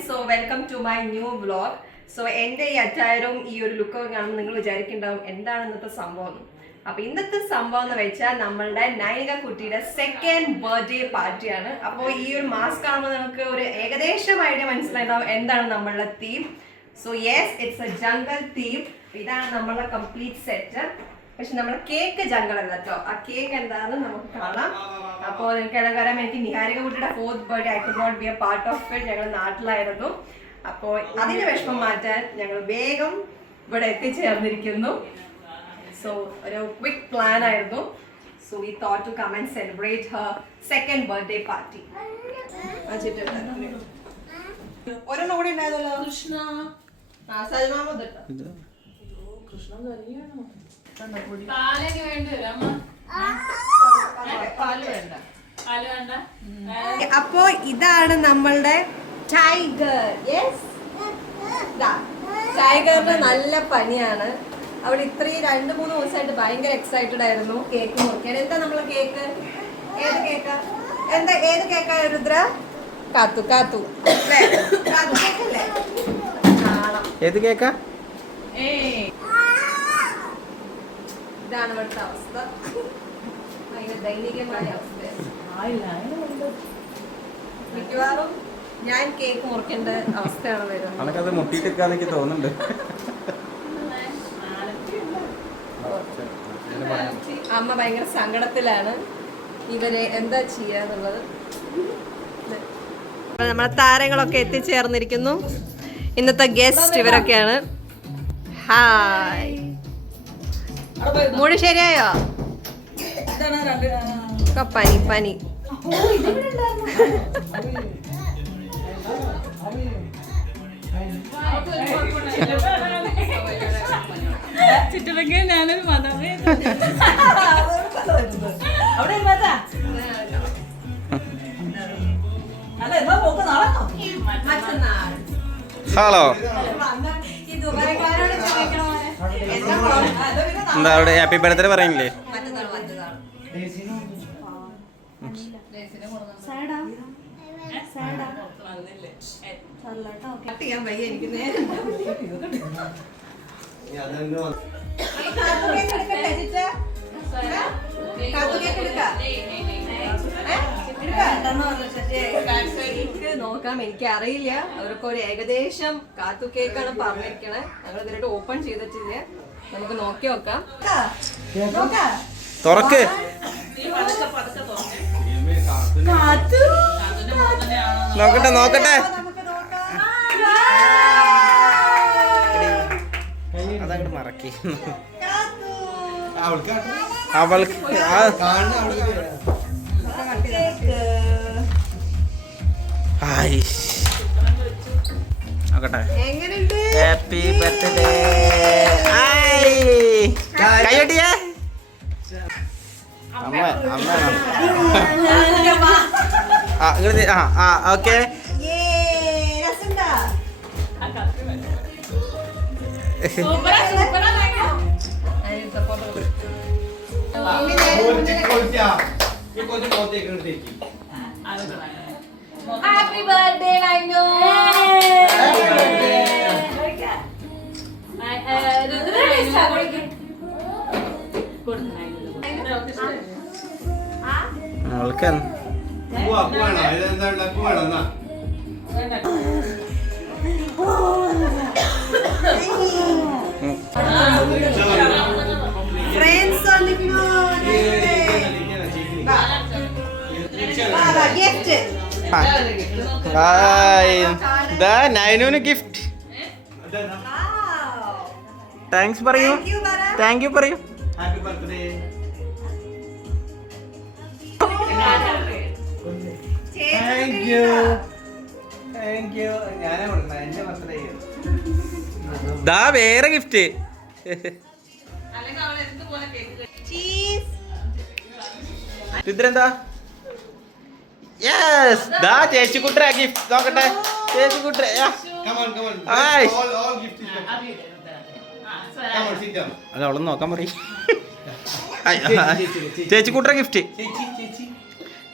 Friends, so welcome to my new vlog. So എൻ്റെ ഈ അറ്റയറും ഈ ഒരു ലുക്കും കാണുമ്പോൾ നിങ്ങൾ വിചാരിക്കുന്നുണ്ടാവും എന്താണ് ഇന്നത്തെ സംഭവം. അപ്പൊ ഇന്നത്തെ സംഭവം എന്ന് വെച്ചാൽ നമ്മളുടെ നൈന കുട്ടിയുടെ സെക്കൻഡ് ബർത്ത്ഡേ പാർട്ടിയാണ്. അപ്പോൾ ഈ ഒരു മാസ്ക് കാണുമ്പോൾ നമുക്ക് ഒരു ഏകദേശം ഐഡിയ മനസ്സിലായിട്ടുണ്ടാവും എന്താണ് നമ്മളുടെ theme. So yes, it's A jungle theme. ഇതാണ് നമ്മളുടെ കംപ്ലീറ്റ് സെറ്റ്. പക്ഷെ നമ്മുടെ കേക്ക് ജംഗൽ അല്ല കേട്ടോ. ആ കേക്ക് എന്താണെന്ന് നമുക്ക് കാണാം. അപ്പോൾ നിങ്ങൾക്ക് ഏതാകാരം എനിക്ക് നിഹാരിക കുട്ടിയുടെ 4th birthday I could not be a part of it. ഞങ്ങൾ നാട്ടിലായിരുന്നു. അപ്പോൾ അതിന്റെ വിഷമം മാറ്റാൻ ഞങ്ങൾ വേഗം ഇവിടെ എത്തിച്ചേർന്നിരിക്കുന്നു. സോ ഒരു ക്വിക്ക് പ്ലാൻ ആയിരുന്നു. So we thought to come and celebrate her second birthday party. ഒരെണ്ണം കൂടി ഉണ്ടായതല്ലോ കൃഷ്ണ. ആ സൽമാമ കൃഷ്ണ അപ്പോ ഇതാണ് നമ്മളുടെ ടൈഗർ. യെസ്, ടൈഗറിന് നല്ല പനിയാണ്. അവിടെ ഇത്രയും 2-3 ദിവസമായിട്ട് ഭയങ്കര എക്സൈറ്റഡ് ആയിരുന്നു കേക്ക് നോക്കിയാൽ. എന്താ നമ്മളെ കേക്ക്? ഏത് കേക്കാ? എന്താ ഏത് കേക്കാ രുദ്ര? കാത്തു കാത്തു കേക്കല്ലേ? ഏത് കേക്കാ? ഇതാണ് ഇവിടുത്തെ അവസ്ഥ. ഭയങ്കര ദൈനികമായ അവസ്ഥയാണ്. മിക്കവാറും ഞാൻ കേക്ക് മുറിക്കേണ്ട അവസ്ഥയാണ് വരുന്നത്. അനക്കത് മുട്ടിട്ട് തോന്നുന്നുണ്ട്. അമ്മ ഭയങ്കര സങ്കടത്തിലാണ്. ഇവരെ എന്താ ചെയ്യാന്നുള്ളത്. നമ്മളെ താരങ്ങളൊക്കെ എത്തിച്ചേർന്നിരിക്കുന്നു. ഇന്നത്തെ ഗസ്റ്റ് ഇവരൊക്കെയാണ്. ഹായ്, മൂട് ശരിയായോ? പനി പനി. ചുറ്റുമെങ്കിൽ ഞാനൊരു മതമേ ഹലോ, എന്താ അവിടെ ഹാപ്പി ബർത്ത്ഡേ പറയുന്നില്ലേ? നോക്കാം, എനിക്ക് അറിയില്ല. അവർക്ക് ഒരു ഏകദേശം കാത്തു കേക്കാണ് പറഞ്ഞിരിക്കണേ. ഞങ്ങൾ ഇതിനായിട്ട് ഓപ്പൺ ചെയ്തിട്ടില്ല. നമുക്ക് നോക്കി നോക്കാം. തുറക്ക്. നോക്കട്ടെ നോക്കട്ടെ. അതങ്ങോട്ട് മറക്കി. അവൾക്ക് നോക്കട്ടെ. Happy birthday. കൈയൊട്ടിയേ അമ്മ അമ്മ. ഓക്കെ. ഹാപ്പി ബർത്ത്ഡേ നൈനോ. Friends on the floor. Gift. നൈനുന് ഗിഫ്റ്റ്. താങ്ക്സ് പറയൂ. താങ്ക് യു പറയൂ. Happy birthday. Thank you. Thank you. ഞാനാ കൊടുക്കുന്നത് എന്റെ ബർത്ത്ഡേ. ദാ വേറെ ഗിഫ്റ്റ്. ഇതെന്താ? യെസ്, ദാ ചേച്ചിക്കുട്ട ഗിഫ്റ്റ്. നോക്കട്ടെ ചേച്ചിക്കുട്ട. അല്ല, അവളൊന്ന് നോക്കാൻ പറയും. ചേച്ചിക്കുട്ട ഗിഫ്റ്റ്.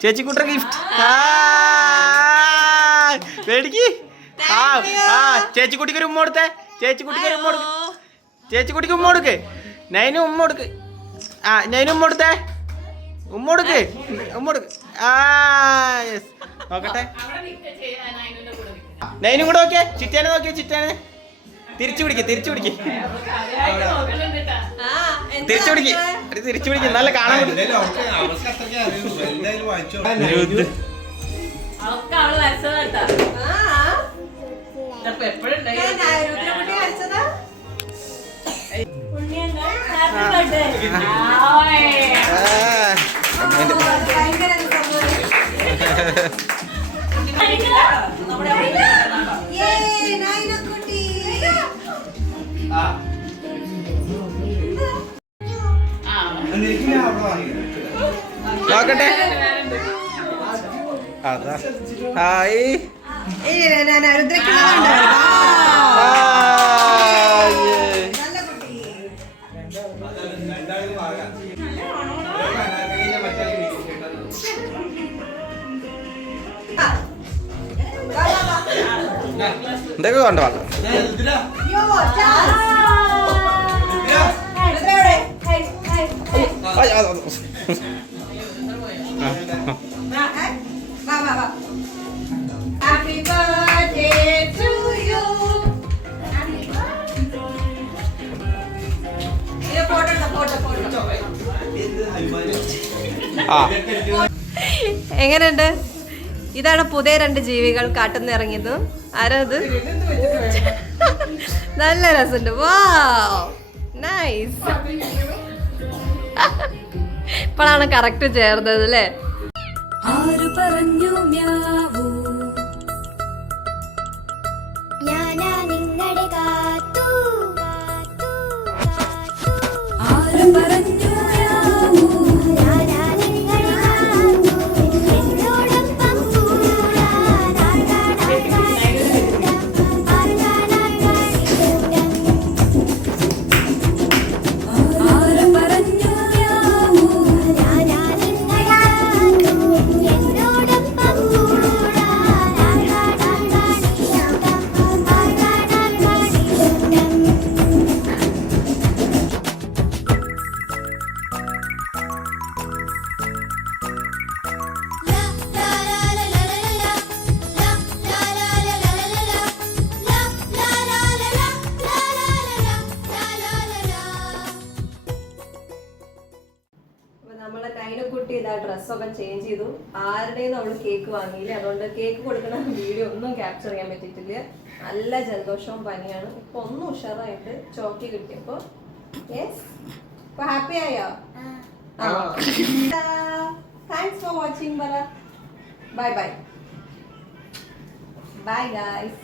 ചേച്ചിക്കുട്ട ഗിഫ്റ്റ്. പേടിക്ക്. ആ ആ ചേച്ചിക്കുട്ടിക്ക് ഒരു ഉമ്മ കൊടുത്തേ. ചേച്ചിക്കുട്ടിക്ക് ഒരു ഉമ്മ കൊടുക്ക്. ചേച്ചിക്കുട്ടിക്ക് ഉമ്മ കൊടുക്ക്. നൈനു ഉമ്മ കൊടുക്ക്. ആ നൈനു ഉമ്മ കൊടുത്തേ. ഉമ്മ കൊടുക്ക്. ഉമ്മ കൊടുക്ക്. ആ യെസ്. നോക്കട്ടെ. നൈനും കൂടെ നോക്കിയേ. ചിറ്റാനെ നോക്കിയേ. ചിറ്റാനെ തിരിച്ചു പിടിക്ക്. തിരിച്ചു പിടിക്ക്. തിരിച്ചു പിടിക്ക്. തിരിച്ചു പിടിക്ക്. നല്ല കാണാൻ പറ്റും. അവൾക്ക് അവള് വരച്ചത് കേട്ടാ. ഉണ്ണിയങ്കൾ ഹാപ്പി ബർത്ത്ഡേ. നോക്കട്ടെ. അതാ ഹായ്. എന്തൊക്കെ കൊണ്ടോ Happy birthday to you. എങ്ങനെയുണ്ട്? ഇതാണ് പുതിയ 2 ജീവികൾ കാട്ടുന്ന ഇറങ്ങിയത്. ആരാ അത്? നല്ല രസമുണ്ട്. Wow nice. ഇപ്പോഴാണ് കറക്റ്റ് ചേർന്നത് അല്ലേ? ആര് പറഞ്ഞു മ്യാവൂ ഞാനാ നിങ്ങളുടെ കാത്തു ആര് പറഞ്ഞു മ്യാവൂ ഞാനാ നിങ്ങളുടെ കാത്തു എന്നോടൊപ്പം കൂടാൻ ആര് പറഞ്ഞു മ്യാവൂ ഞാനാ നിങ്ങളുടെ കാത്തു എന്നോടൊപ്പം കൂടാൻ നമ്മളെ നൈനക്കുട്ടി ഇതാ ഡ്രസ്സൊക്കെ ചേഞ്ച് ചെയ്തു. ആരുടെയും അവള് കേക്ക് വാങ്ങിയില്ല. അതുകൊണ്ട് കേക്ക് കൊടുക്കുന്ന വീഡിയോ ഒന്നും ക്യാപ്ചർ ചെയ്യാൻ പറ്റിയിട്ടില്ല. നല്ല ജലദോഷവും പനിയാണ്. ഇപ്പൊ ഒന്നും ഉഷാറായിട്ട് ചോക്കി കിട്ടിയപ്പോ യെസ്. ഇപ്പൊ ഹാപ്പി ആയോ? Thanks for watching. പറ ബൈ ബൈ. Bye guys.